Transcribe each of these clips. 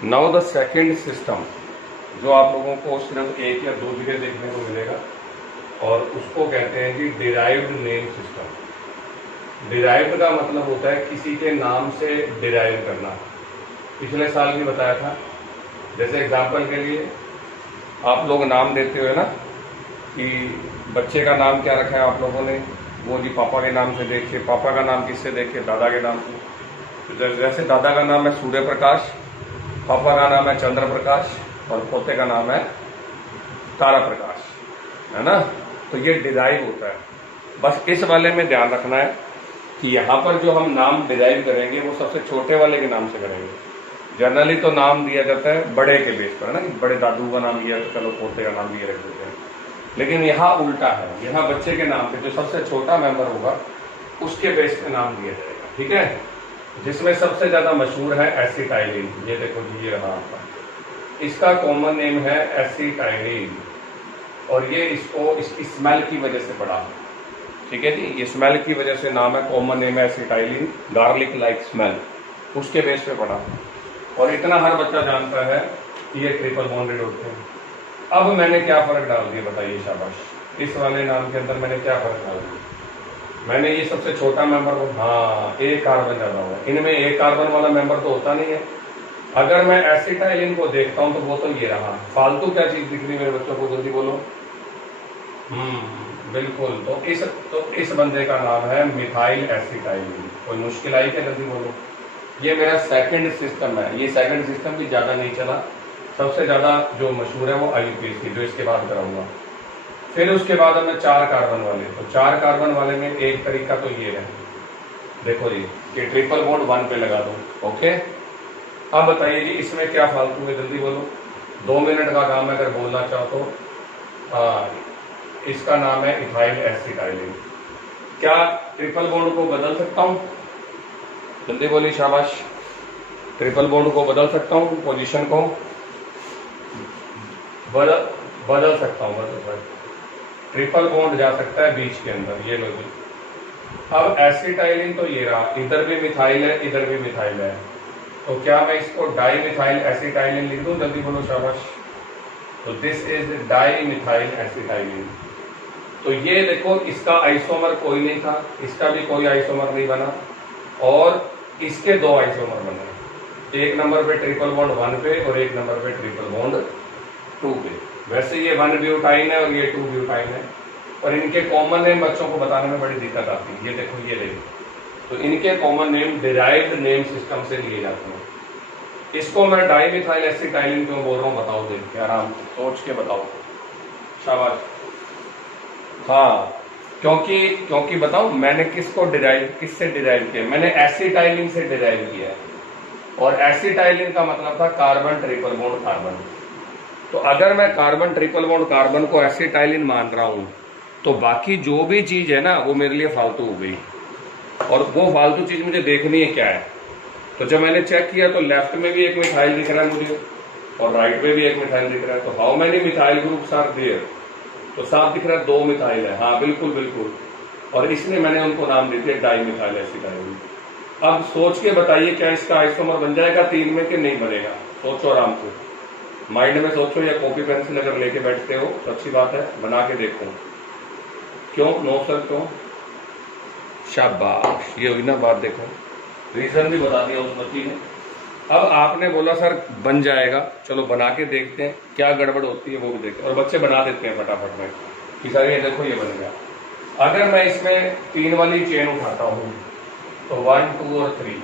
Now the second system, जो आप लोगों को सिर्फ एक या दो जगह देखने को मिलेगा, और उसको कहते हैं कि डिराइव्ड नेम सिस्टम। डिराइव्ड का मतलब होता है किसी के नाम से डिराइव करना। पिछले साल भी बताया था। जैसे एग्जाम्पल के लिए आप लोग नाम देते हो ना कि बच्चे का नाम क्या रखा है आप लोगों ने, वो जी पापा के नाम से देखे। पापा का नाम किससे देखे? दादा के नाम से। तो जैसे दादा का नाम है सूर्य प्रकाश, पापा का नाम है चंद्र प्रकाश, और पोते का नाम है तारा प्रकाश, है ना। तो ये डिराइव होता है। बस इस वाले में ध्यान रखना है कि यहाँ पर जो हम नाम डिराइव करेंगे वो सबसे छोटे वाले के नाम से करेंगे। जनरली तो नाम दिया जाता है बड़े के बेस पर, है ना, कि बड़े दादू का नाम लिया तो चलो पोते का नाम भी रख देते हैं। लेकिन यहाँ उल्टा है, यहाँ बच्चे के नाम पे जो सबसे छोटा मेंबर होगा उसके बेस पे नाम दिया जाएगा, ठीक है। जिसमें सबसे ज्यादा मशहूर है एसिटाइलिन। ये देखो जी, ये रहा आपका, इसका कॉमन नेम है एसिटाइलिन, और ये इसको इसकी स्मेल की वजह से पड़ा, ठीक है जी। ये स्मेल की वजह से नाम है, कॉमन नेम है एसिटाइलिन, गार्लिक लाइक स्मेल, उसके बेस पे पड़ा। और इतना हर बच्चा जानता है कि ये ट्रिपल बॉन्डेड होते हैं। अब मैंने क्या फर्क डाल दिया बताइए, शाबाश। इस वाले नाम के अंदर मैंने क्या फर्क डाल दिया? मैंने ये सबसे छोटा मेंबर को, हाँ, एक कार्बन ज्यादा हुआ। इनमें एक कार्बन वाला मेंबर तो होता नहीं है। अगर मैं एसिटाइलिन को देखता हूं तो वो तो ये रहा। फालतू क्या चीज दिख रही है मेरे बच्चों को, जल्दी बोलो। बिल्कुल। तो इस बंदे का नाम है मिथाइल एसिटाइलिन। कोई मुश्किल आई क्या? जल्दी बोलो। ये मेरा सेकंड सिस्टम है। ये सेकंड सिस्टम भी ज्यादा नहीं चला। सबसे ज्यादा जो मशहूर है वो IUPAC की, जो इसके बाद कराऊंगा। फिर उसके बाद हमें 4 कार्बन वाले। तो 4 कार्बन वाले में एक तरीका तो ये है, देखो जी, कि ट्रिपल बॉन्ड 1 पे लगा दो। ओके, अब बताइए जी इसमें क्या फालतू है, जल्दी बोलो। 2 मिनट का काम है, अगर बोलना चाहो तो। इसका नाम है इथाइल एसिटाइलिन। क्या ट्रिपल बॉन्ड को बदल सकता हूं? जल्दी बोली, शाबाश। ट्रिपल बॉन्ड को बदल सकता हूं, पोजीशन को बदल सकता हूं, ट्रिपल बॉन्ड जा सकता है बीच के अंदर। ये लो जी। अब एसिटाइलिन तो ये रहा, इधर भी मिथाइल है, इधर भी मिथाइल है। तो क्या मैं इसको डाई मिथाइल एसिटाइलिन लिख दूं? जल्दी बोलो, शाबाश। तो this is di methyl acetylene. तो ये देखो, इसका आइसोमर कोई नहीं था, इसका भी कोई आइसोमर नहीं बना, और इसके 2 आइसोमर बने। एक नंबर पे ट्रिपल बॉन्ड 1 पे और एक नंबर पे ट्रिपल बॉन्ड 2 पे। वैसे ये 1 ब्यूटाइन है और ये 2 ब्यूटाइन है, और इनके कॉमन नेम बच्चों को बताने में बड़ी दिक्कत आती है। ये देखो, ये देखो, तो इनके common name derived name system से लिए जाते हैं। इसको मैं डाईमिथाइल एसिटाइलिन क्यों बोल रहा हूँ बताओ, देख के आराम से सोच के बताओ, शाबाश। हाँ, क्योंकि बताओ मैंने किससे डिराइव किया? मैंने एसिटाइलिन से डिराइव किया है, और एसिटाइलिन का मतलब था कार्बन ट्रिपल बॉन्ड कार्बन। तो अगर मैं कार्बन ट्रिपल बॉन्ड कार्बन को एसिटाइलिन मान रहा हूं, तो बाकी जो भी चीज है ना वो मेरे लिए फालतू हो गई, और वो फालतू चीज मुझे देखनी है क्या है। तो जब मैंने चेक किया तो लेफ्ट में भी एक मिथाइल दिख रहा है मुझे, और राइट में भी एक मिथाइल दिख रहा है। तो how many methyl groups are there? तो साफ दिख रहा है 2 मिथाइल है। हाँ, बिल्कुल बिल्कुल। और इसलिए मैंने उनको नाम दे दिया डाई मिथाइल एसिटाइलिन। अब सोच के बताइए, क्या इसका आइसोमर बन जाएगा 3 में कि नहीं बनेगा? सोचो आराम से, माइंड में सोचो, या कॉपी पेंसिल अगर लेके बैठते हो तो अच्छी बात है, बना के देखो। क्यों? नो सर, क्यों? शाबाश, ये हुई ना बात। देखो, रीजन भी बता दिया उस बच्ची ने। अब आपने बोला सर बन जाएगा, चलो बना के देखते हैं क्या गड़बड़ होती है वो भी देखते हैं। और बच्चे बना देते हैं फटाफट में कि सर ये देखो ये बन गया। अगर मैं इसमें 3 वाली चेन उठाता हूं तो 1, 2 और 3।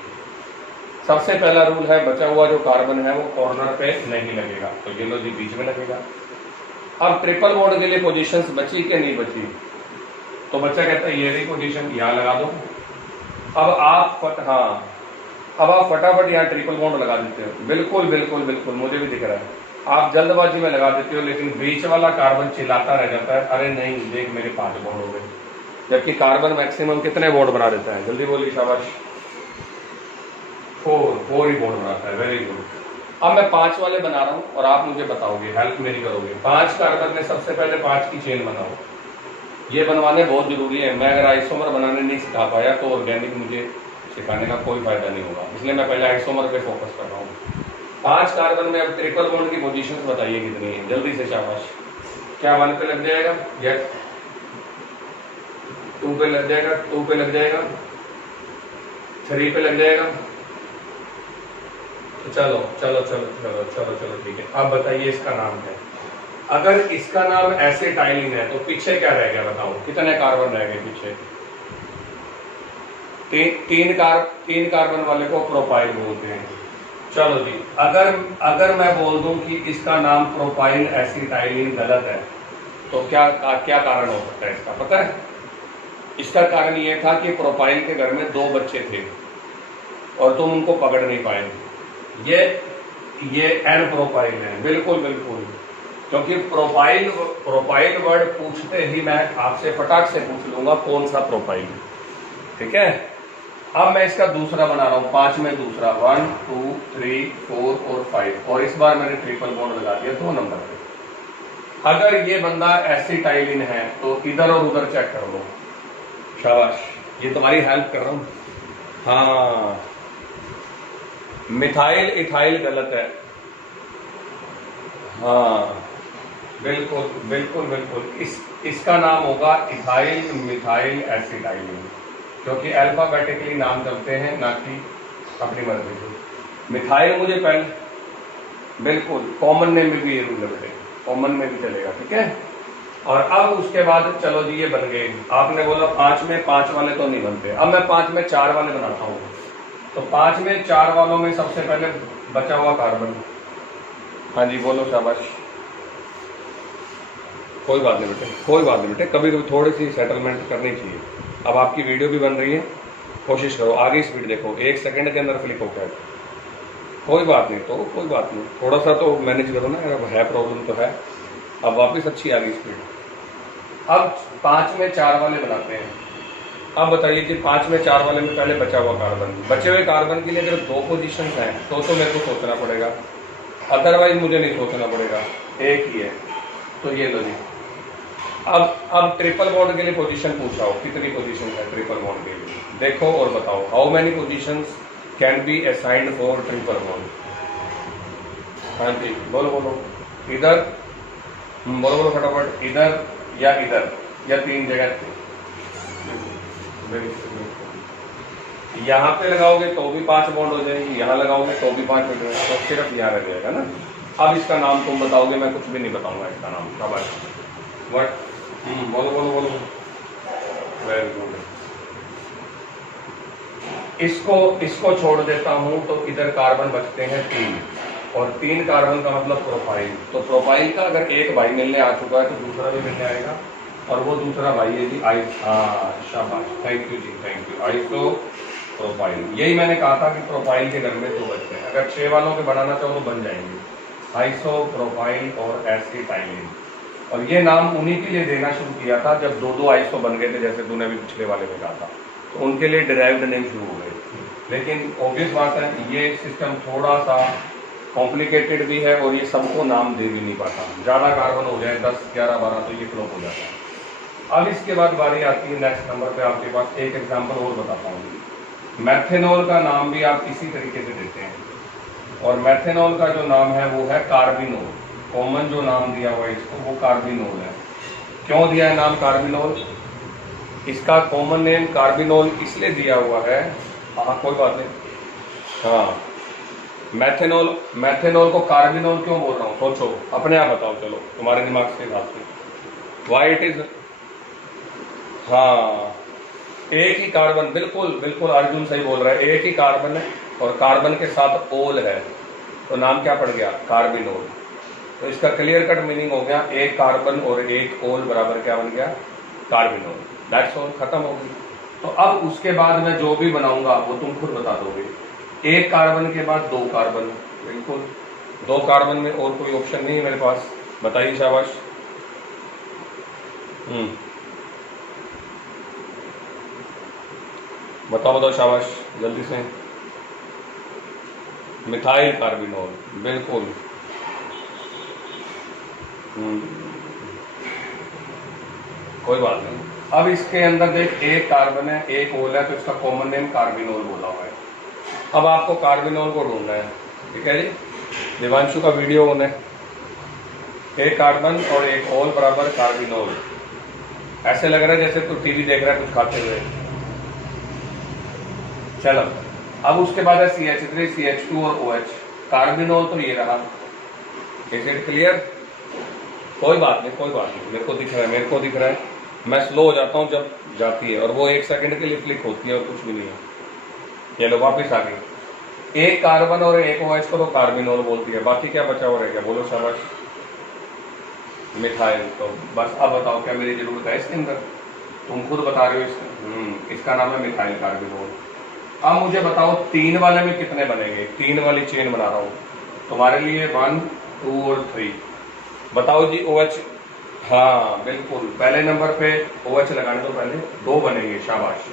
सबसे पहला रूल है, बचा हुआ जो कार्बन है वो कॉर्नर पे नहीं लगेगा। तो ये लो जी, बीच में लगेगा। अब ट्रिपल बॉन्ड के लिए पोजीशंस बची कि नहीं बची? तो बच्चा कहता है ये रही पोजीशन, यहां लगा दो। अब आप फटाफट यहाँ ट्रिपल बॉन्ड लगा देते हो। बिल्कुल बिल्कुल बिल्कुल, मुझे भी दिख रहा है। आप जल्दबाजी में लगा देते हो, लेकिन बीच वाला कार्बन चिल्लाता रह जाता है, अरे नहीं देख मेरे 5 बॉन्ड हो गए। जबकि कार्बन मैक्सिमम कितने बॉन्ड बना देता है? जल्दी बोलिए, शाबाश। 4 ही बॉन्ड बनाता है। Very good. अब मैं 5 वाले बना रहा हूं और आप मुझे बताओगे, हेल्प मेरी करोगे। 5 कार्बन में सबसे पहले 5 की चेन बनाओ। ये बनवाने बहुत जरूरी है। मैं अगर आइसोमर बनाने नहीं सिखा पाया तो ऑर्गेनिक मुझे सिखाने का कोई फायदा नहीं होगा। इसलिए मैं पहले आइसोमर पे फोकस कर रहा हूँ। 5 कार्बन में अब ट्रिपल बॉन्ड की पोजीशन बताइए कितनी है, जल्दी से शाबाश। क्या 1 पे लग जाएगा? यस। 2 पे लग जाएगा, 2 पे लग जाएगा, 3 पे लग जाएगा। तो चलो चलो चलो चलो चलो चलो ठीक है। अब बताइए इसका नाम क्या है? अगर इसका नाम एसिटाइलिन है तो पीछे क्या रह गया बताओ, कितने कार्बन रह गए पीछे? तीन कार्बन वाले को प्रोपाइल बोलते हैं। चलो जी, अगर मैं बोल दूं कि इसका नाम प्रोपाइल एसिटाइलिन गलत है तो क्या कारण हो सकता है इसका, पता है? इसका कारण यह था कि प्रोपाइल के घर में 2 बच्चे थे और तुम उनको पकड़ नहीं पाए। ये एन प्रोपाइल है, बिल्कुल बिल्कुल, क्योंकि प्रोपाइल वर्ड पूछते ही मैं आपसे फटाक से पूछ लूंगा कौन सा प्रोपाइल, ठीक है। अब मैं इसका दूसरा बना रहा हूं, 5 में दूसरा, 1 2 3 4 और 5, और इस बार मैंने ट्रिपल बॉन्ड लगा दिया 2 नंबर पे। अगर ये बंदा एसिटाइलिन है तो इधर और उधर चेक कर लो। शाबाश, ये तुम्हारी हेल्प कर रहा हूं। हाँ, मिथाइल इथाइल गलत है। हाँ बिल्कुल बिल्कुल बिल्कुल, इसका नाम होगा इथाइल मिथाइल एसिटाइलिन, क्योंकि अल्फाबेटिकली नाम चलते हैं ना कि अपनी मर्जी से। मिथाइल मुझे पहले बिल्कुल कॉमन नेम में भी ये रूल है, कॉमन में भी चलेगा, ठीक है। और अब उसके बाद चलो जी ये बन गए। आपने बोला 5 में 5 वाले तो नहीं बनते, अब मैं 5 में 4 वाले बनाता हूँ। तो 5 में 4 वालों में सबसे पहले बचा हुआ कार्बन। हाँ जी बोलो, शाबाश। कोई बात नहीं बेटे, कोई बात नहीं बेटे, कभी कभी थोड़ी सी सेटलमेंट करनी चाहिए। अब आपकी वीडियो भी बन रही है, कोशिश करो आगे स्पीड देखो, 1 सेकंड के अंदर फ्लिप होता है। कोई बात नहीं, तो कोई बात नहीं, थोड़ा सा तो मैनेज करो ना, अब है प्रॉब्लम तो है। अब वापस अच्छी आ गई स्पीड। अब 5 में 4 वाले बनाते हैं। अब बताइए कि 5 में 4 वाले में पहले बचा हुआ कार्बन, बचे हुए कार्बन के लिए अगर 2 पोजीशन हैं तो मेरे को सोचना पड़ेगा, अदरवाइज मुझे नहीं सोचना पड़ेगा, एक ही है। तो ये लो जी। अब ट्रिपल बॉन्ड के लिए पोजीशन पूछा हो, कितनी पोजीशन है ट्रिपल बॉन्ड के लिए, देखो और बताओ। How many positions can be assigned for triple bond? हाँ जी बोलो बोलो, इधर बोलो बोलो फटाफट, इधर या 3 जगह। यहाँ पे लगाओगे तो भी 5 बॉन्ड हो जाएंगे, यहाँ लगाओगे तो भी 5 हो जाएंगे, तो सिर्फ यहाँ रह जाएगा ना। अब इसका नाम तुम बताओगे, मैं कुछ भी नहीं बताऊंगा इसका नाम। शाबाश, व्हाट? बोलो बोलो बोलो, वेरी गुड। इसको छोड़ देता हूं तो इधर कार्बन बचते हैं 3, और 3 कार्बन का मतलब प्रोपाइल। तो प्रोपाइल का अगर एक भाई मिलने आ चुका है तो दूसरा भी मिलने आएगा, और वो दूसरा भाई है जी शाबाश, थैंक यू जी, थैंक यू। आइसो प्रोपाइल, यही मैंने कहा था कि प्रोपाइल के घर में 2 बचते हैं, अगर 6 वालों के बनाना चाहो तो बन जाएंगे, आइसो प्रोपाइल और एसिटाइलिन। और ये नाम उन्हीं के लिए देना शुरू किया था जब 2 आइसो बन गए थे, जैसे तूने भी पिछले वाले में कहा था, तो उनके लिए डिराइव्ड नेम शुरू हो गए। लेकिन ऑब्वियस बात है ये सिस्टम थोड़ा सा कॉम्प्लिकेटेड भी है, और ये सबको नाम दे भी नहीं पाता, ज्यादा कार्बन हो जाए 10 11 12 तो ये फ्लॉप हो जाता है। अब इसके बाद बारी आती है नेक्स्ट नंबर पे, आपके पास एक एग्जांपल और बताता हूँ। मैथेनॉल का नाम भी आप इसी तरीके से देते हैं, और मैथेनॉल का जो नाम है वो है कार्बिनोल। कॉमन जो नाम दिया हुआ है इसको वो कार्बिनोल है। क्यों दिया है नाम कार्बिनोल? इसका कॉमन नेम कार्बिनोल इसलिए दिया हुआ है, हाँ कोई बात नहीं, हाँ मैथेनॉल को कार्बिनोल क्यों बोल रहा हूँ, सोचो अपने आप बताओ, चलो तुम्हारे दिमाग से हिसाब से। वाई इट इज, हाँ एक ही कार्बन, बिल्कुल बिल्कुल अर्जुन सही बोल रहा है, एक ही कार्बन है और कार्बन के साथ ओल है, तो नाम क्या पड़ गया, कार्बिनोल। तो इसका क्लियर कट मीनिंग हो गया, एक कार्बन और एक ओल बराबर क्या बन गया, कार्बिनोल। दैट्स ऑल, खत्म हो गई। तो अब उसके बाद मैं जो भी बनाऊंगा वो तुम खुद बता दोगे। एक कार्बन के बाद 2 कार्बन, बिल्कुल 2 कार्बन में और कोई ऑप्शन नहीं है मेरे पास, बताइए शाबाश। बताओ शाबाश जल्दी से। मिथाइल कार्बिनोल, बिल्कुल। कोई बात नहीं। अब इसके अंदर देख, एक कार्बन है एक ओल है, तो इसका कॉमन नेम कार्बिनोल बोला हुआ है। अब आपको कार्बिनोल को ढूंढना है, ठीक है जी। दिवांशु का वीडियो ऑन है। एक कार्बन और एक ओल बराबर कार्बिनोल। ऐसे लग रहा है जैसे तू टीवी देख रहा है कुछ खाते हुए। चलो, अब उसके बाद है CH3 CH2 और OH। कार्बिनोल तो ये रहा। Is it clear? कोई बात नहीं, कोई बात नहीं, मेरे को दिख रहा है, मेरे को दिख रहा है। मैं स्लो हो जाता हूँ जब जाती है, और वो 1 सेकंड के लिए क्लिक होती है और कुछ भी नहीं है। ये लो वापिस आ गई। एक कार्बन और एक OH को तो कार्बिनोल बोलती है। बाकी क्या बचा हुआ रह गया? बोलो शाबाश। मिथाइल। तो बस अब बताओ क्या मेरी जरूरत है इसके अंदर? तुम खुद बता रहे हो इसका नाम है मिथाइल कार्बिनोल। अब मुझे बताओ 3 वाले में कितने बनेंगे? 3 वाली चेन बना रहा हूं तुम्हारे लिए, 1 2 और 3। बताओ जी OH। हाँ बिल्कुल, पहले नंबर पे OH लगाने तो पहले 2 बनेंगे। शाबाश।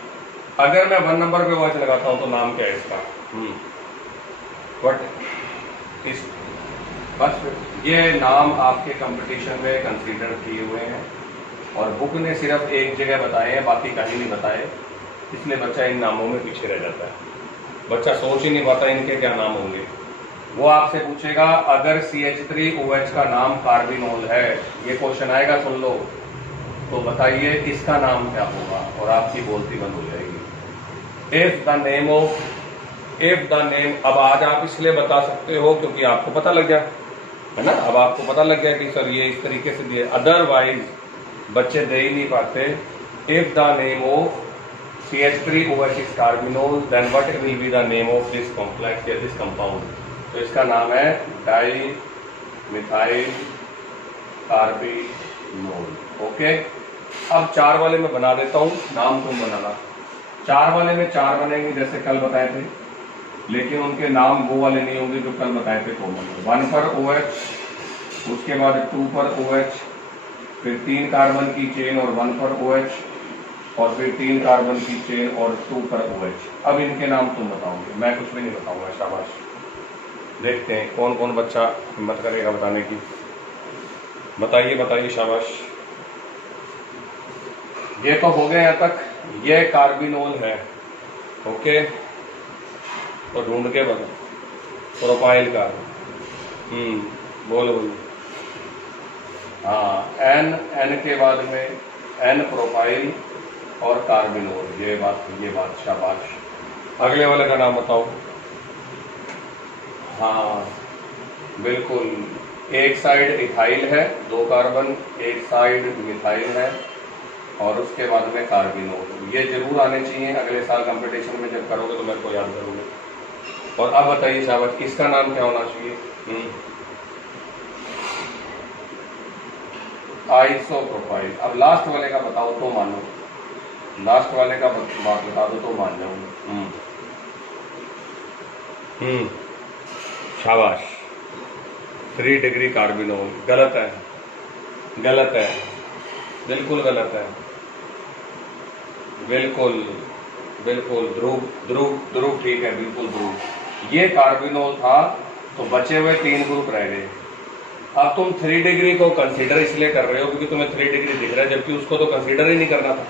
अगर मैं 1 नंबर पे OH लगाता हूं तो नाम क्या है इसका? वट इस बस ये नाम आपके कंपटीशन में कंसीडर किए हुए हैं, और बुक ने सिर्फ एक जगह बताए हैं, बाकी कहीं नहीं बताए। इसलिए बच्चा इन नामों में पीछे रह जाता है। बच्चा सोच ही नहीं पाता इनके क्या नाम होंगे। वो आपसे पूछेगा अगर CH3OH का नाम कार्बिनोल है, ये क्वेश्चन आएगा, सुन लो, तो बताइए इसका नाम क्या होगा, और आपकी बोलती बंद हो जाएगी। If the name. अब आज आप इसलिए बता सकते हो क्योंकि आपको पता लग गया है ना। अब आपको पता लग गया कि सर ये इस तरीके से दिए, अदरवाइज बच्चे दे ही नहीं पाते। If the name of CH3OH is carbinol, then what will be the name of this complex या this compound? तो इसका नाम है डाई मिथाइल कार्बिनोल। ओके, अब 4 वाले में बना देता हूं, नाम तुम बनाना। 4 वाले में 4 बनेंगे जैसे कल बताए थे, लेकिन उनके नाम वो वाले नहीं होंगे जो कल बताए थे कॉमन। 1 पर OH, उसके बाद 2 पर OH, फिर 3 कार्बन की चेन और 1 पर OH, और फिर 3 कार्बन की चेन और 2 पर OH। अब इनके नाम तुम बताओगे, मैं कुछ भी नहीं बताऊंगा। शाबाश। देखते हैं कौन कौन बच्चा हिम्मत करेगा बताने की। बताइए बताइए, शाबाश। ये तो हो गए यहाँ तक। ये कार्बिनोल है। ओके, तो ढूंढ के बता। प्रोपाइल का बोलो बोलो। हाँ, N के बाद में N प्रोपाइल और कार्बिनोल। ये बात शाबाश। अगले वाले का नाम बताओ। हाँ बिल्कुल, एक साइड इथाइल है 2 कार्बन, एक साइड मिथाइल है, और उसके बाद में कार्बिनोल। ये जरूर आने चाहिए अगले साल कंपटीशन में, जब करोगे तो मेरे को याद करोगे। और अब बताइए शाबाश, इसका नाम क्या होना चाहिए? आइसोप्रोपाइल। अब लास्ट वाले का बताओ तो मानो, लास्ट वाले का बात बता दो तो मान जाऊंगा। शाबाश। 3 डिग्री कार्बिनोल। गलत है, गलत है, बिल्कुल गलत है, बिल्कुल बिल्कुल। ध्रुव ठीक है, बिल्कुल ध्रुव। ये कार्बिनोल था, तो बचे हुए 3 ग्रुप रह गए। अब तुम 3 डिग्री को कंसीडर इसलिए कर रहे हो क्योंकि तुम्हें 3 डिग्री दिख रहा है, जबकि उसको तो कंसीडर ही नहीं करना था,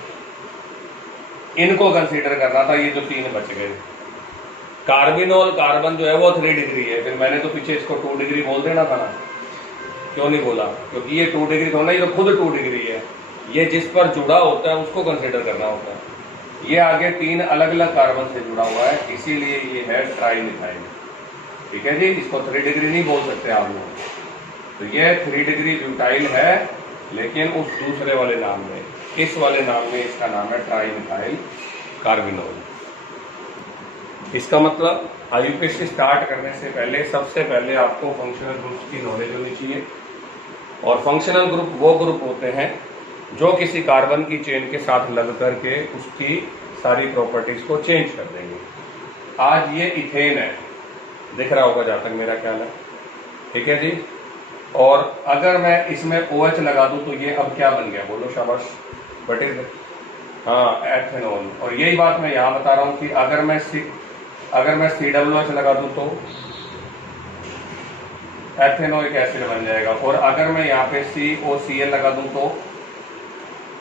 इनको कंसीडर करना था। ये जो 3 बच गए। कार्बिनोल कार्बन जो है वो 3 डिग्री है, फिर मैंने तो पीछे इसको 2 डिग्री बोल देना था ना। क्यों नहीं बोला? क्योंकि ये 2 डिग्री थोड़ा, ये तो खुद 2 डिग्री है। ये जिस पर जुड़ा होता है उसको कंसीडर करना होता है। ये आगे 3 अलग अलग कार्बन से जुड़ा हुआ है, इसीलिए ये है ट्राइमिथाइल। ठीक है जी, इसको 3 डिग्री नहीं बोल सकते आप लोग। तो ये 3 डिग्री ब्यूटाइल है, लेकिन उस दूसरे वाले नाम में, इस वाले नाम में इसका नाम है ट्राइमिथाइल कार्बिनोल। इसका मतलब आईयूपीएससी स्टार्ट करने से पहले सबसे पहले आपको फंक्शनल ग्रुप्स की नॉलेज होनी चाहिए। और फंक्शनल ग्रुप वो ग्रुप होते हैं जो किसी कार्बन की चेन के साथ लग करके उसकी सारी प्रॉपर्टीज को चेंज कर देंगे। आज ये इथेन है, दिख रहा होगा जहां तक मेरा ख्याल है। ठीक है जी। और अगर मैं इसमें OH लगा दूं तो ये अब क्या बन गया? बोलो शाबाश। But is ethanol. और यही बात मैं यहां बता रहा हूं कि अगर मैं COOH लगा दूं तो एथेनोइक एसिड बन जाएगा। और अगर मैं यहाँ पे COCl लगा दूं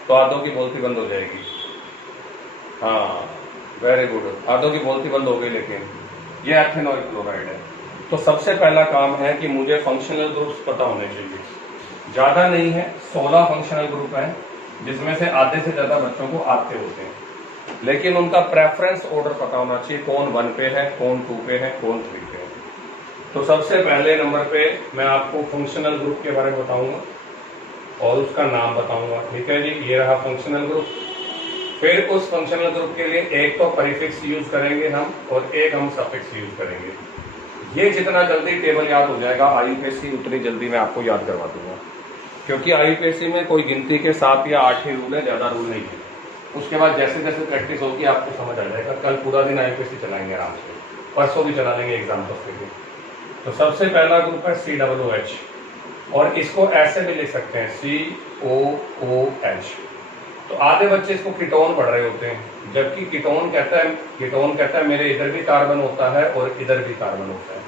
तो आधों की बोलती बंद हो जाएगी। हाँ वेरी गुड, आधों की बोलती बंद हो गई, लेकिन ये एथेनोइक क्लोराइड है। तो सबसे पहला काम है कि मुझे फंक्शनल ग्रुप्स पता होने चाहिए। ज़्यादा नहीं है, 16 फंक्शनल ग्रुप हैं, जिसमें से आधे से ज़्यादा बच्चों को आते होते हैं, लेकिन उनका प्रेफरेंस ऑर्डर पता होना चाहिए, कौन 1 पे है, कौन 2 पे है, कौन 3 पे है। तो सबसे पहले नंबर पे मैं आपको फंक्शनल ग्रुप के बारे में बताऊंगा और उसका नाम बताऊंगा। ठीक है जी, ये रहा फंक्शनल ग्रुप। फिर उस फंक्शनल ग्रुप के लिए एक तो प्रीफिक्स यूज करेंगे हम और एक हम सफिक्स यूज करेंगे। ये जितना जल्दी टेबल याद हो जाएगा आईयूपीएससी, उतनी जल्दी मैं आपको याद करवा दूंगा, क्योंकि आईयूपीएससी में कोई गिनती के 7 या 8 ही रूल है, ज्यादा रूल नहीं है। उसके बाद जैसे जैसे प्रैक्टिस होगी आपको समझ आ जाएगा। कल पूरा दिन आईयूपीएससी चलाएंगे आराम से, परसों भी चला लेंगे एग्जाम के लिए। तो सबसे पहला ग्रुप है COOH, और इसको ऐसे भी लिख सकते हैं COOH। तो आधे बच्चे इसको कीटोन पढ़ रहे होते हैं, जबकि कीटोन कहता है मेरे इधर भी कार्बन होता है और इधर भी कार्बन होता है।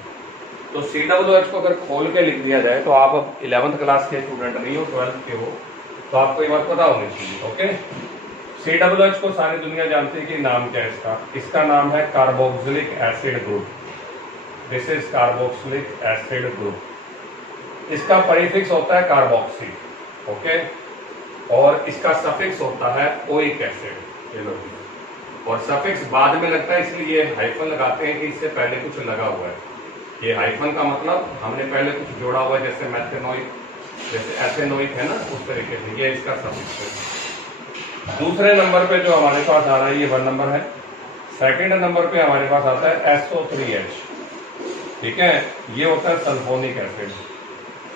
तो COOH को अगर खोल के लिख दिया जाए, तो आप अब 11th क्लास के स्टूडेंट नहीं हो, 12th के हो, तो आपको ये बात पता होनी चाहिए। ओके, COOH को सारी दुनिया जानती है कि नाम क्या है इसका नाम है carboxylic acid group. This is carboxylic acid group. इसका प्रीफिक्स होता है कार्बोक्सी, ओके, और इसका सफिक्स होता है ओइक एसिड। ये लो, और सफिक्स बाद में लगता है, इसलिए हाइफन लगाते हैं कि इससे पहले कुछ लगा हुआ है। ये हाइफन का मतलब हमने पहले कुछ जोड़ा हुआ है, जैसे मैथेनोइक, जैसे एथेनोइक है ना, उस तरीके से ये इसका सफिक्स है। दूसरे नंबर पे जो हमारे पास आ रहा है ये 1 नंबर है। सेकंड नंबर पे हमारे पास आता है SO3H। ठीक है, ये होता है सल्फोनिक एसिड।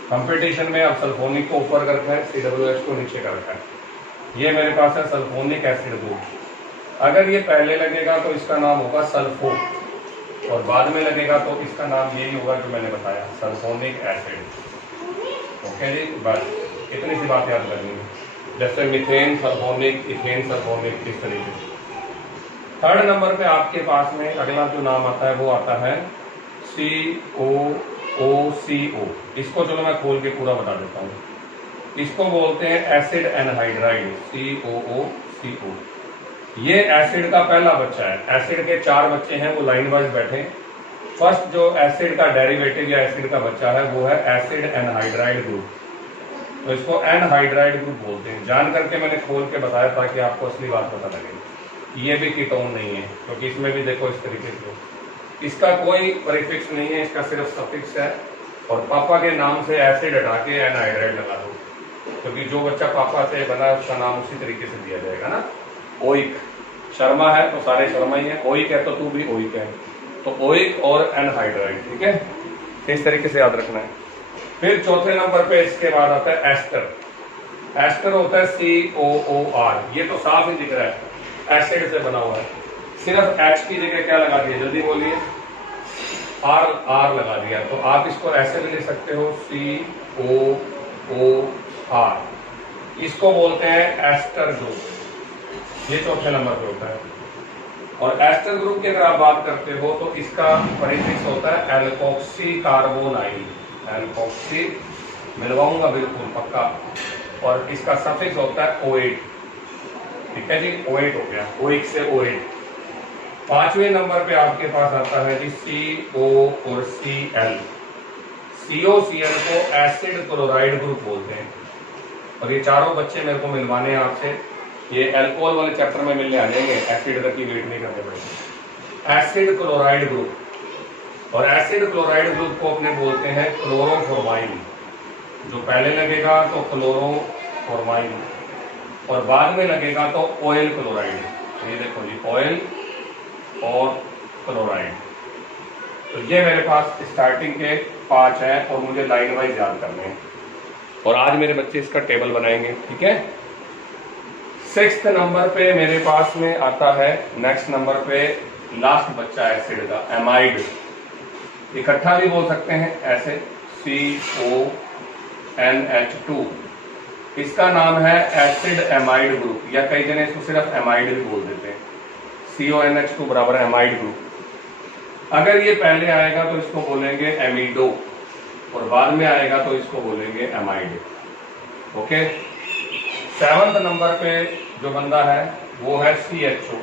कंपटीशन में अब सल्फोनिक को ऊपर कर रखा है, COOH को नीचे कर रखा है। ये मेरे पास है सल्फोनिक एसिड ग्रुप। अगर ये पहले लगेगा तो इसका नाम होगा सल्फो, और बाद में लगेगा तो इसका नाम यही होगा जो मैंने बताया, सल्फोनिक एसिड। ओके जी, बस इतनी सी बात याद करनी है, जैसे मीथेन सल्फोनिक, इथेन सल्फोनिक, इस तरीके से। थर्ड नंबर पे आपके पास में अगला जो नाम आता है वो आता है COOCO। इसको चलो मैं खोल के पूरा बता देता हूँ। इसको बोलते हैं एसिड एनहाइड्राइड, COOCO। ये एसिड का पहला बच्चा है। एसिड के 4 बच्चे हैं, वो लाइन वाइज बैठे। फर्स्ट जो एसिड का डेरिवेटिव या एसिड का बच्चा है वो है एसिड एनहाइड्राइड ग्रुप, तो इसको एनहाइड्राइड ग्रुप बोलते हैं। जान करके मैंने खोल के बताया ताकि आपको असली बात पता लगे। ये भी कीटोन नहीं है, क्योंकि इसमें भी देखो इस तरीके से इसका कोई प्रीफिक्स नहीं है, इसका सिर्फ सफिक्स है। और पापा के नाम से एसिड हटा के एनहाइड्राइड लगा दो, क्योंकि जो बच्चा पापा से बना है उसका नाम उसी तरीके से दिया जाएगा ना। ओइक, शर्मा है तो सारे शर्मा ही है, ओइक है तो तू भी ओइक है, तो ओइक और एनहाइड्राइड। ठीक है, इस तरीके से याद रखना है। फिर चौथे नंबर पे इसके बाद आता है एस्टर। एस्टर होता है COOR। ये तो साफ ही दिख रहा है, एसिड से बना हुआ है। सिर्फ H की जगह क्या लगा दिया, जल्दी बोलिए, R लगा दिया। तो आप इसको ऐसे भी लिख सकते हो COOR। इसको बोलते हैं एस्टर ग्रुप। ये चौथे नंबर पे होता है। और एस्टर ग्रुप की अगर आप बात करते हो तो इसका प्रीफिक्स होता है एल्कोक्सी कार्बोनाइल। एल्कोक्सी मिलवाऊंगा बिल्कुल पक्का। और इसका सफिक्स होता है OH। ठीक है जी, OH हो गया, OH से OH। पांचवें नंबर पे आपके पास आता है जी CO और Cl। COCl को एसिड क्लोराइड ग्रुप बोलते हैं। और ये चारों बच्चे मेरे को मिलवाने हैं आपसे, ये अल्कोहल वाले चैप्टर में मिलने आ जाएंगे, एसिड तक की वेट नहीं करने पड़ेगा। एसिड क्लोराइड ग्रुप, और एसिड क्लोराइड ग्रुप को अपने बोलते हैं क्लोरोफॉर्माइल। जो पहले लगेगा तो क्लोरोफॉर्माइल, और बाद में लगेगा तो ऑयल क्लोराइड। ये देखो जी, ऑयल और क्लोराइड। तो ये मेरे पास स्टार्टिंग के 5 हैं और मुझे लाइन वाइज याद करने हैं, और आज मेरे बच्चे इसका टेबल बनाएंगे। ठीक है, 6th नंबर पे मेरे पास में आता है, नेक्स्ट नंबर पे लास्ट बच्चा एसिड का, एमाइड। इकट्ठा भी बोल सकते हैं ऐसे, CONH2। इसका नाम है एसिड एमाइड ग्रुप, या कई जने इसको सिर्फ एमाइड भी बोल देते हैं। CONH2 बराबर एमाइड ग्रुप। अगर ये पहले आएगा तो इसको बोलेंगे एमिडो, और बाद में आएगा तो इसको बोलेंगे एमाइड। ओके, 7th नंबर पे जो बंदा है वो है CHO।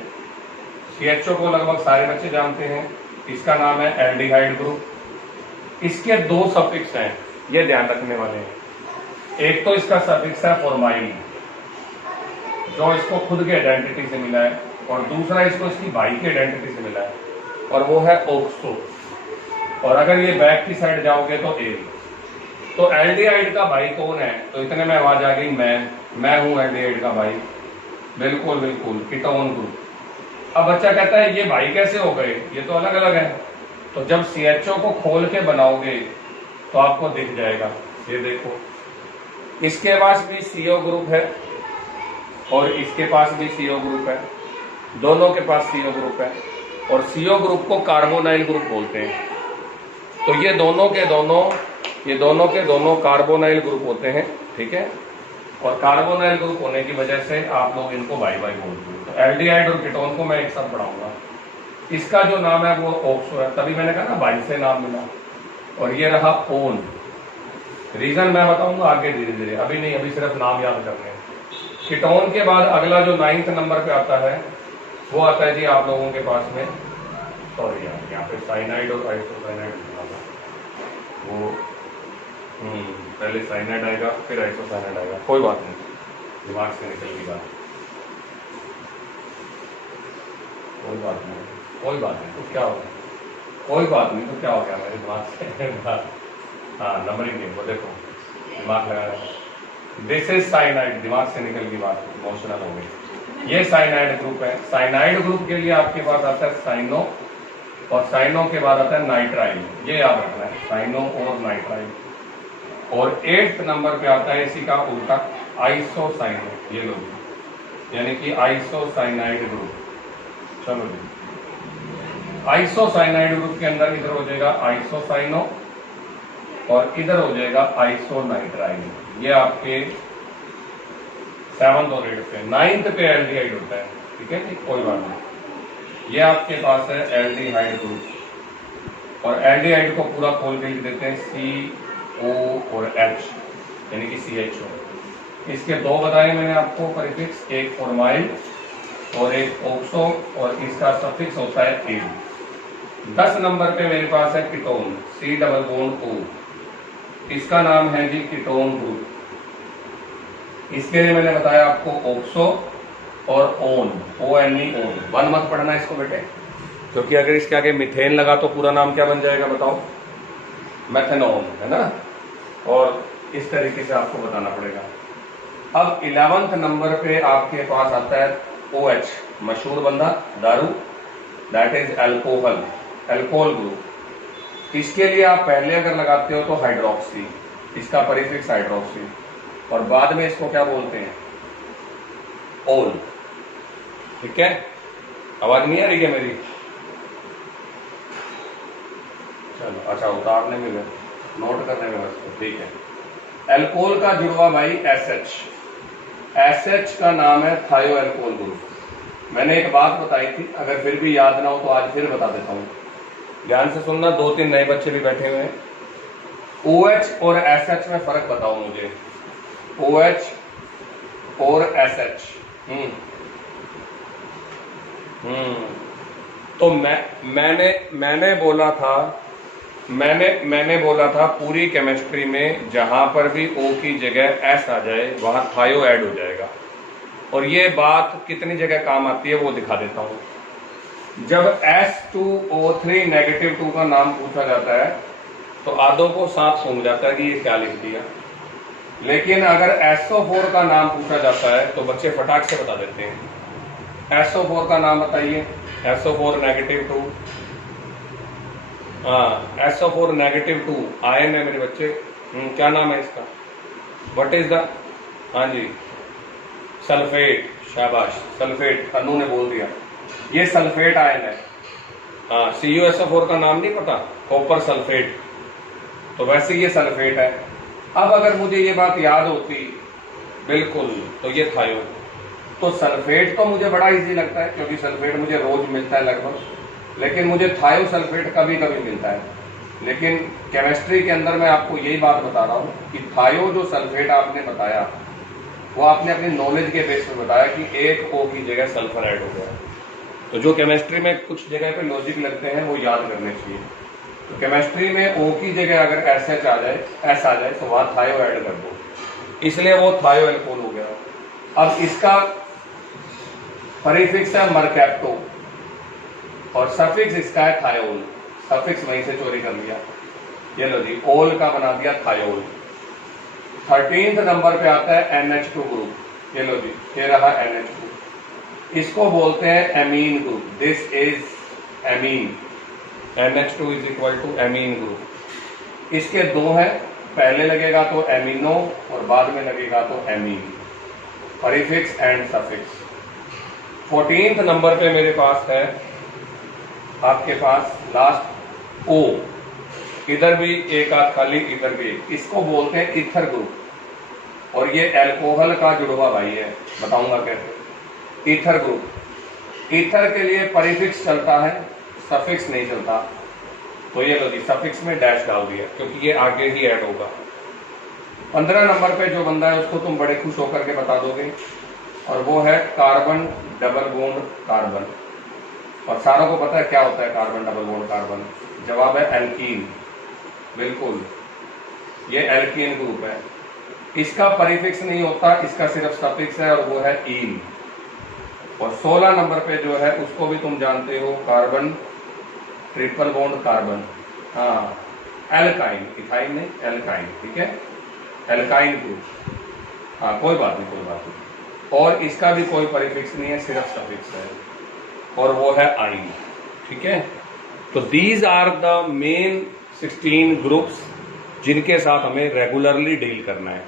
CHO को लगभग सारे बच्चे जानते हैं। इसका नाम है एल्डिहाइड ग्रुप। इसके दो सफिक्स हैं, ये ध्यान रखने वाले हैं। एक तो इसका सफिक्स है फॉर्माइल, जो इसको खुद के आइडेंटिटी से मिला है, और दूसरा इसको इसकी भाई की आइडेंटिटी से मिला है, और वो है ऑक्सो। और अगर ये बैक की साइड जाओगे तो एल। तो एल्डिहाइड का भाई कौन है? तो इतने में आवाज आ गई, मैं हूं एल्डिहाइड का भाई। बिल्कुल बिल्कुल, कीटोन ग्रुप। अब बच्चा कहता है ये भाई कैसे हो गए, ये तो अलग अलग है। तो जब CHO को खोल के बनाओगे तो आपको दिख जाएगा। ये देखो, इसके पास भी CO ग्रुप है और इसके पास भी CO ग्रुप है, दोनों के पास CO ग्रुप है, और CO ग्रुप को कार्बोनाइल ग्रुप बोलते हैं। तो ये दोनों के दोनों कार्बोनाइल ग्रुप होते हैं, ठीक है। और कार्बोनाइल ग्रुप होने की वजह से आप लोग इनको भाई भाई बोलते हैं। तो एल्डिहाइड और कीटोन को मैं एक साथ पढ़ाऊंगा। इसका जो नाम है वो ऑक्सो है, तभी मैंने कहा ना भाई से नाम मिला। और ये रहा ओन। रीजन मैं बताऊंगा आगे धीरे धीरे, अभी नहीं, अभी सिर्फ नाम याद करने हैं। कीटोन के बाद अगला जो 9th नंबर पे आता है वो आता है जी आप लोगों के पास में, सॉरी यार यहाँ पे साइनाइड और आइसोसाइनाइड वो पहले साइनाइड आएगा फिर आइसोसाइनाइड आएगा, कोई बात नहीं, दिमाग से निकल गई बात, कोई बात नहीं तो क्या हो गया, कोई बात नहीं तो क्या हो गया मेरे दिमाग से हाँ नंबरिंग गेम, वो देखो दिमाग लगा रहा है। दिस इज साइनाइड, दिमाग से निकल गई बात, इमोशनल हो गई। ये साइनाइड ग्रुप है। साइनाइड ग्रुप के लिए आपके पास आता है साइनो, और साइनो के बाद आता है नाइट्राइल, ये याद रखना है, साइनो और नाइट्राइल। और 8th नंबर पे आता है इसी का उल्टा आइसोसाइनो, ये लो, यानी कि आइसोसाइनाइड ग्रुप। चलो जी, आइसोसाइनाइड ग्रुप के अंदर इधर हो जाएगा आइसोसाइनो और इधर हो जाएगा आइसोनाइट्राइल। ये आपके 7th और 8th पे, 9th पे एल्डिहाइड होता है, ठीक है जी, कोई बात नहीं। ये आपके पास है एल्डिहाइड ग्रुप, और एल्डिहाइड को पूरा खोल के लिख देते हैं CO और H, यानी कि CHO। इसके दो बताए मैंने आपको प्रीफिक्स, एक फॉर्माइल और एक ऑक्सो, और इसका सफिक्स होता है एल। 10 नंबर पे मेरे पास है ketone, C double bond O, इसका नाम है जी कीटोन ग्रुप। इसके लिए मैंने बताया आपको ऑक्सो और ओन, ONE ओन। वन मत पढ़ना इसको बेटे, क्योंकि अगर इसके आगे मिथेन लगा तो पूरा नाम क्या बन जाएगा बताओ, मेथेनॉन, है ना। और इस तरीके से आपको बताना पड़ेगा। अब 11th नंबर पे आपके पास आता है OH, मशहूर बंदा दारू, that is alcohol, alcohol group. इसके लिए आप पहले अगर लगाते हो तो हाइड्रोक्सी, इसका प्रीफिक्स हाइड्रोक्सी, और बाद में इसको क्या बोलते हैं, ओल, ठीक है। आवाज नहीं आ रही है मेरी? चलो अच्छा, उतारने में नोट करने में बस, ठीक है। अल्कोहल का जुड़वा भाई SH का नाम है थायो अल्कोहल ग्रुप। मैंने एक बात बताई थी, अगर फिर भी याद ना हो तो आज फिर बता देता हूं, ध्यान से सुनना, 2-3 नए बच्चे भी बैठे हुए हैं। OH और SH में फर्क बताओ मुझे, OH और SH। तो मैंने बोला था पूरी केमिस्ट्री में जहां पर भी O की जगह S आ जाए वहां थायो ऐड हो जाएगा। और ये बात कितनी जगह काम आती है वो दिखा देता हूं। जब S2O3 नेगेटिव 2 का नाम पूछा जाता है तो आधों को सांप सूंघ जाता है कि ये क्या लिख दिया, लेकिन अगर SO4 का नाम पूछा जाता है तो बच्चे फटाक से बता देते हैं। SO4 का नाम बताइए, SO4 नेगेटिव 2, हाँ SO4 नेगेटिव 2 आयन है मेरे बच्चे। क्या नाम है इसका, व्हाट इज द, हाँ जी सल्फेट, शाबाश सल्फेट, अनु ने बोल दिया, ये सल्फेट आयन है। हाँ CuSO4 का नाम नहीं पता, कॉपर सल्फेट, तो वैसे ये सल्फेट है। अब अगर मुझे ये बात याद होती बिल्कुल तो ये थायो, तो सल्फेट तो मुझे बड़ा इजी लगता है क्योंकि सल्फेट मुझे रोज मिलता है लगभग, लेकिन मुझे थायो सल्फेट कभी कभी मिलता है। लेकिन केमिस्ट्री के अंदर मैं आपको यही बात बता रहा हूँ कि थायो जो सल्फेट आपने बताया वो आपने अपनी नॉलेज के बेस पे बताया कि एक O की जगह सल्फर ऐड हो गया। तो जो केमिस्ट्री में कुछ जगह पे लॉजिक लगते हैं वो याद करने चाहिए। तो केमिस्ट्री में O की जगह अगर SH आ जाए, S आ जाए, तो वहां थायो ऐड कर दो, इसलिए वो थायो एल्कोहल हो गया। अब इसका परिफिक्स है मरकैप्टो और सफिक्स इसका है थायोल, सफिक्स वहीं से चोरी कर लिया। ये लो जी, ओल का बना दिया थायोल। 13th नंबर पे आता है NH2 ग्रुप। ये लो जी, ये रहा NH2, इसको बोलते हैं amine group. This is amine, NH2 is equal to amine group. इसके दो हैं, पहले लगेगा तो एमिनो और बाद में लगेगा तो amine, prefix and suffix. 14th number पे मेरे पास है आपके पास लास्ट O, इधर भी एक आध खाली, इधर भी एक, इसको बोलते हैं ईथर ग्रुप और ये अल्कोहल का जुड़वा भाई है, बताऊंगा कैसे। ईथर ग्रुप, ईथर के लिए परिफिक्स चलता है, सफिक्स नहीं चलता, तो ये लो जी, सफिक्स में डैश डाल दिया क्योंकि ये आगे ही ऐड होगा। 15 नंबर पे जो बंदा है उसको तुम बड़े खुश होकर के बता दोगे, और वो है कार्बन डबल बॉन्ड कार्बन। और सारों को पता है क्या होता है कार्बन डबल बॉन्ड कार्बन? जवाब है एल्कीन, बिल्कुल, ये एल्कीन ग्रुप है। इसका परिफिक्स नहीं होता, इसका सिर्फ सफिक्स है और वो है ईन। और 16 नंबर पे जो है उसको भी तुम जानते हो, कार्बन ट्रिपल बॉन्ड कार्बन, हाँ एल्काइन, इथाइन नहीं एल्काइन, ठीक है, एल्काइन ग्रुप, हाँ कोई बात नहीं, कोई बात नहीं। और इसका भी कोई परिफिक्स नहीं है, सिर्फ सफिक्स है, और वो है आइन, ठीक है। तो these are the main 16 groups जिनके साथ हमें रेगुलरली डील करना है।